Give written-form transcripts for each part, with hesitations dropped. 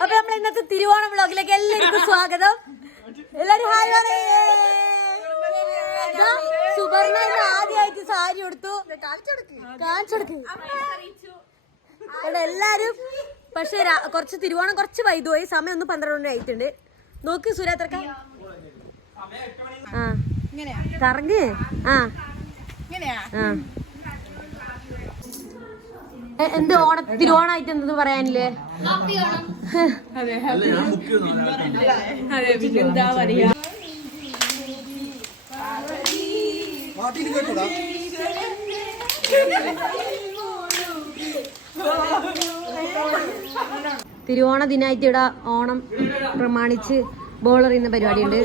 അപ്പൊ നമ്മൾ ഇന്നത്തെ തിരുവോണം വ്ളോഗിലേക്ക് എല്ലാവർക്കും സ്വാഗതം. എല്ലാരും ഹായ് പറയേ. സുവർണ ആദ്യമായിട്ട് സാരി കൊടുത്തു, കാണിച്ചെടുക്ക് എല്ലാരും. പക്ഷെ കുറച്ച് തിരുവോണം കുറച്ച് വൈകി പോയി, സമയം 12 ആയിട്ടുണ്ട്. നോക്ക് സുരേത്രക്ക കറങ്ങ്. എന്ത് തിരുവോണായിട്ട് എന്തെന്ന് പറയാനില്ലേ? എന്താ പറയാ, തിരുവോണ ദിനായിട്ട് ഇവിടെ ഓണം പ്രമാണിച്ച് ബോൾ എറിയുന്ന പരിപാടിയുണ്ട്.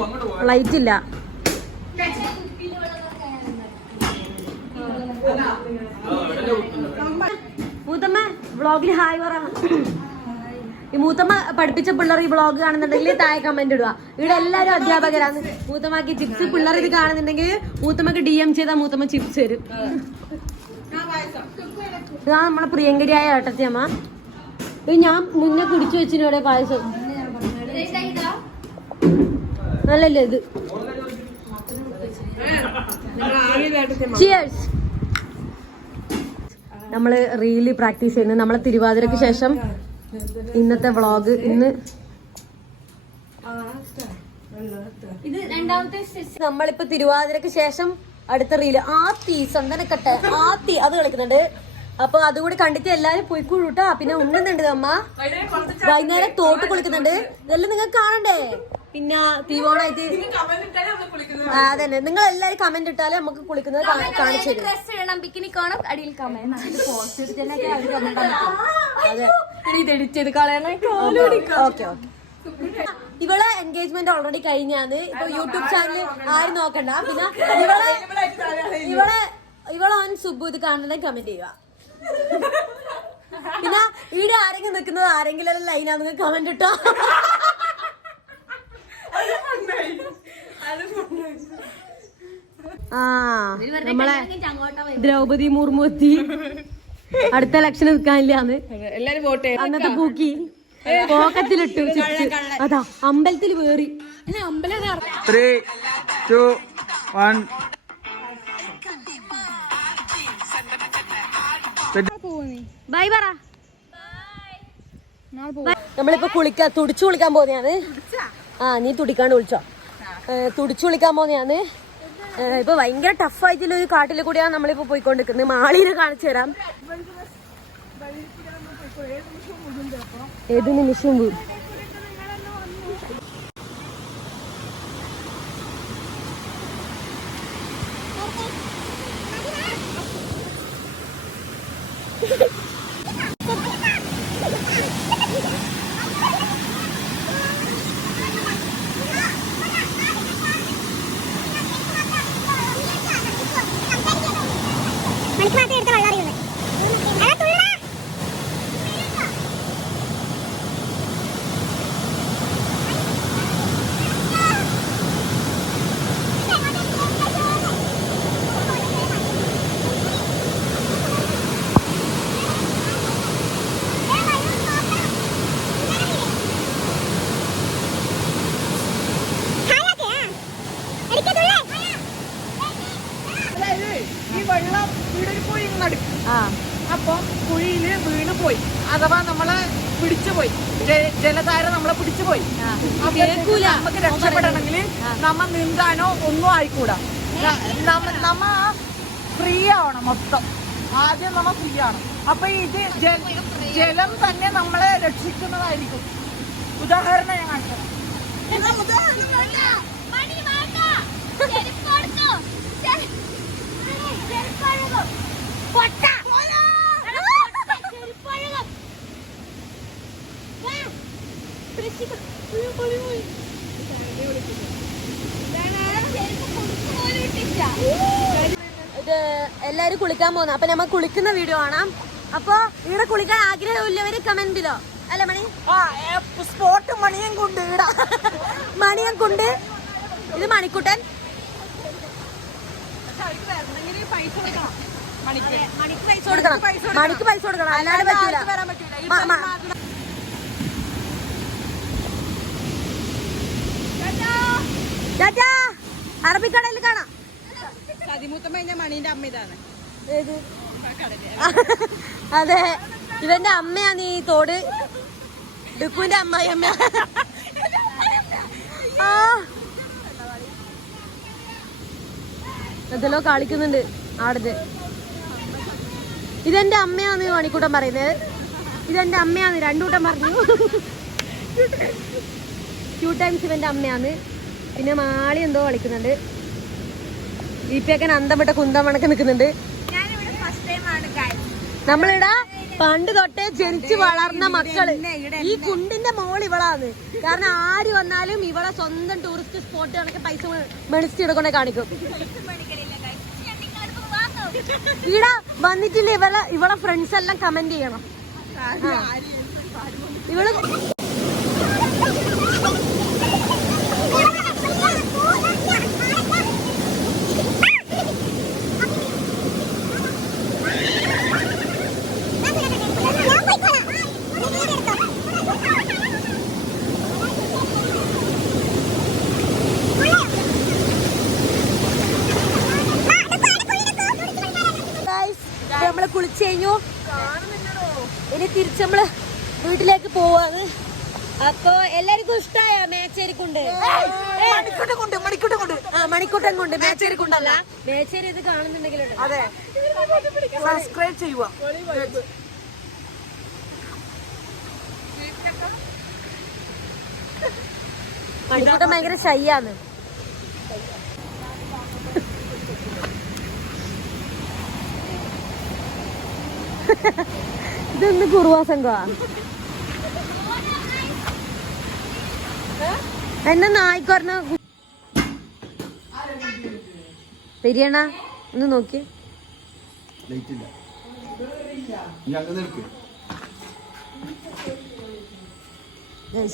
ലൈറ്റ് ഇല്ല. മൂത്തമ്മ വ്ളോഗിൽ ഹായ് പറ. ഈ മൂത്തമ്മ പഠിപ്പിച്ച പിള്ളേർ ഈ വ്ളോഗ് കാണുന്നുണ്ടെങ്കിൽ താഴെ കമന്റ് ഇടുക. ഇവിടെ എല്ലാവരും അധ്യാപകരാണ്. മൂത്തമ്മക്ക് ചിപ്സ് പിള്ളേർ ഇത് കാണുന്നുണ്ടെങ്കിൽ മൂത്തമ്മക്ക് DM ചെയ്താൽ മൂത്തമ്മ ചിപ്സ് തരും. ഇതാണ് നമ്മളെ പ്രിയങ്കരിയായ ഏട്ടത്തിയമ്മ. ഇത് ഞാൻ മുന്നേ കുടിച്ചു വെച്ചിന് ഇവിടെ പായസം. നല്ലല്ലേ ഇത്? ചിയേഴ്സ്. നമ്മള് റീല് പ്രാക്ടീസ് ചെയ്യുന്നത് നമ്മളെ തിരുവാതിരക്ക് ശേഷം ഇന്നത്തെ വ്ളോഗ്. നമ്മളിപ്പോ തിരുവാതിരക്ക് ശേഷം അടുത്ത റീല് സന്തനക്കട്ടെ അത് കളിക്കുന്നുണ്ട്. അപ്പൊ അതുകൂടി കണ്ടിട്ട് എല്ലാരും പോയിക്കൂട്ടാ. പിന്നെ ഉണ്ണുന്നുണ്ട് അമ്മ. വൈകുന്നേരം തോട്ട് കുളിക്കുന്നുണ്ട്. ഇതെല്ലാം നിങ്ങൾക്ക് കാണണ്ടേ? പിന്നെ തിരുവോണായിട്ട് അതന്നെ, നിങ്ങൾ എല്ലാരും കമന്റ് ഇട്ടാലേ നമുക്ക് കുളിക്കുന്നത് കാണിച്ചു തരും. ഓക്കെ. ഇവളെ എൻഗേജ്മെന്റ് ഓൾറെഡി കഴിഞ്ഞാന്ന്. ഇപ്പൊ യൂട്യൂബ് ചാനൽ ആരും നോക്കണ്ട. പിന്നെ ഇവളെ ഓൻ സുബു ഇത് കാണുന്ന കമന്റ് ചെയ്യുക. പിന്നെ ഇവിടെ ആരെങ്കിലും നിൽക്കുന്നത് ആരെങ്കിലും ലൈനാന്ന് കമന്റ് ഇട്ടോ. നമ്മളെ ദ്രൗപതി മുർമു എത്തി. അടുത്ത ഇലക്ഷൻ നിൽക്കാനില്ലാന്ന് എല്ലാരും വോട്ട്. അന്നത്തെ പൂക്കി പോക്കറ്റിലിട്ടു. അതാ അമ്പലത്തിൽ വേറി. അമ്പലം 3, 2, 1. ബൈ പറ. നമ്മളിപ്പോ തുടിച്ചു കുളിക്കാൻ പോന്നെയാണ്. നീ തുടിക്കാണ്ട് വിളിച്ചോ. തുടിച്ചു കുളിക്കാൻ പോന്നെയാണ്. ഇപ്പൊ ഭയങ്കര ടഫായിട്ടുള്ള ഒരു കാട്ടിൽ കൂടിയാണ് നമ്മളിപ്പോ പോയിക്കൊണ്ടിരിക്കുന്നത്. മാളീനെ കാണിച്ചു തരാം. ഏത് നിമിഷവും അപ്പൊ കുഴിയില് വീണ് പോയി, അഥവാ നമ്മളെ പിടിച്ചുപോയി, ജലധാര നമ്മളെ പിടിച്ചുപോയി. നമുക്ക് രക്ഷപ്പെടണമെങ്കിൽ നമ്മ നീന്താനോ ഒന്നും ആയിക്കൂടാ. നമ്മ ഫ്രീ ആവണം മൊത്തം. ആദ്യം നമ്മ ഫ്രീ ആണ്. അപ്പൊ ഇത് ജലം തന്നെ നമ്മളെ രക്ഷിക്കുന്നതായിരിക്കും. ഉദാഹരണം ഞാൻ കാണിക്കാം. ഇത് എല്ലാരും കുളിക്കാൻ പോകുന്ന. അപ്പൊ നമ്മ കുളിക്കുന്ന വീഡിയോ കാണാം. അപ്പൊ ഇവിടെ കുളിക്കാൻ ആഗ്രഹമില്ലവര് കമന്റിലോ അല്ല മണി സ്പോട്ട് മണിയും കൊണ്ട് മണിയും കൊണ്ട്. ഇത് മണിക്കുട്ടൻ. പൈസ കൊടുക്കണം മണിക്ക് പൈസ കൊടുക്കണം മണിക്ക് പൈസ കൊടുക്കണം അല്ലാതെ പറ്റൂല വരാൻ പറ്റൂല ചാച്ചാ അറബിക്കടയിൽ കാണാം സതിമൂത്തമ്മ കഴിഞ്ഞ മണീന്റെ അമ്മ ഇതാണ് ഏത് അതെ ഇവന്റെ അമ്മയാണ് ഈ തോട് ഡുക്കുവിന്റെ അമ്മായി അമ്മ ആ എന്തെല്ലോ കളിക്കുന്നുണ്ട് ആടത് ഇതെന്റെ അമ്മയാന്ന് മണിക്കൂട്ടം പറയുന്നത് ഇതെന്റെ അമ്മയാന്ന് രണ്ടൂട്ടം പറഞ്ഞു 2 ടൈംസ് ഇവന്റെ അമ്മയാന്ന് പിന്നെ മാളി എന്തോ കളിക്കുന്നുണ്ട് ദീപിയൊക്കെ അന്തം വിട്ട കുന്തം വണക്ക് നിൽക്കുന്നുണ്ട് നമ്മളിടാ പണ്ട് തൊട്ടേ ജനിച്ചു വളർന്ന മക്കള് ഈ കുണ്ടിന്റെ മോൾ ഇവളാന്ന് കാരണം ആര് വന്നാലും ഇവളെ സ്വന്തം ടൂറിസ്റ്റ് സ്പോട്ട് കണക്കെ പൈസ മെണിച്ചിടക്കൊണ്ടേ കാണിക്കും ഈടാ വന്നിട്ടില്ല ഇവളെ ഫ്രണ്ട്സ് എല്ലാം കമന്റ് ചെയ്യണം ഇവള് നമ്മള് കുളിച്ചു കഴിഞ്ഞു ഇനി തിരിച്ച് നമ്മള് വീട്ടിലേക്ക് പോവാണ് അപ്പൊ എല്ലാവർക്കും ഇഷ്ടായ മേച്ചേരിക്കുണ്ട് മണിക്കൂട്ടം കൊണ്ട് മേച്ചേരിക്കുണ്ടല്ല മേച്ചേരി ഇത് കാണുന്നുണ്ടെങ്കിലും അതെ സബ്സ്ക്രൈബ് ചെയ്യുക മണിക്കൂട്ടം ഭയങ്കര ഷൈയാണ് ഇതൊന്ന് കുറുവാ സംഘമാ എന്നെ നായിക്കൊരണ പെരിയണ ഒന്ന് നോക്കി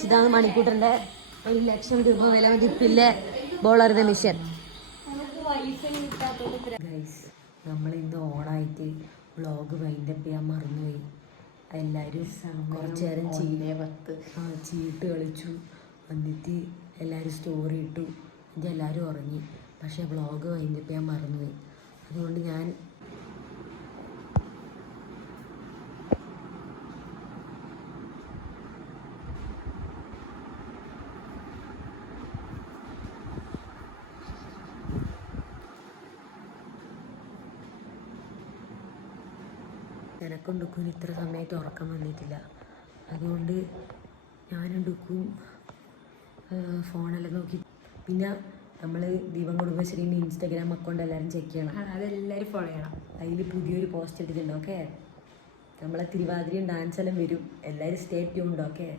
ഇതാണ് മണിക്കൂട്ടന്റെ 1 ലക്ഷം രൂപ വില മതിപ്പില്ലേ ബോളറിന്റെ മിഷൻ നമ്മൾ ഇന്ന് ഓണായിട്ട് വ്ളോഗ് വൈൻഡപ്പ് ചെയ്യാൻ മറന്നുപോയി എല്ലാവരും കുറച്ച് നേരം ചീട്ട് കളിച്ചു എന്നിട്ട് എല്ലാവരും സ്റ്റോറി ഇട്ടു എന്നിട്ട് എല്ലാവരും ഉറങ്ങി പക്ഷേ വ്ളോഗ് വൈൻഡപ്പ് ചെയ്യാൻ മറന്നുപോയി അതുകൊണ്ട് ഞാൻ എനക്കും ഡുക്കും ഇത്ര സമയത്ത് ഉറക്കം വന്നിട്ടില്ല അതുകൊണ്ട് ഞാനും ഡുക്കും ഫോണെല്ലാം നോക്കി പിന്നെ നമ്മൾ ദീപം കുടുംബശ്രീൻ്റെ ഇൻസ്റ്റാഗ്രാം അക്കൗണ്ട് എല്ലാവരും ചെക്ക് ചെയ്യണം അതെല്ലാവരും ഫോളോ ചെയ്യണം അതിൽ പുതിയൊരു പോസ്റ്റ് ഇട്ടിട്ടുണ്ട് ഓക്കെ നമ്മളെ തിരുവാതിരയും ഡാൻസ് എല്ലാം വരും എല്ലാവരും സ്റ്റേ ട്യൂൺഡ് ഓക്കെ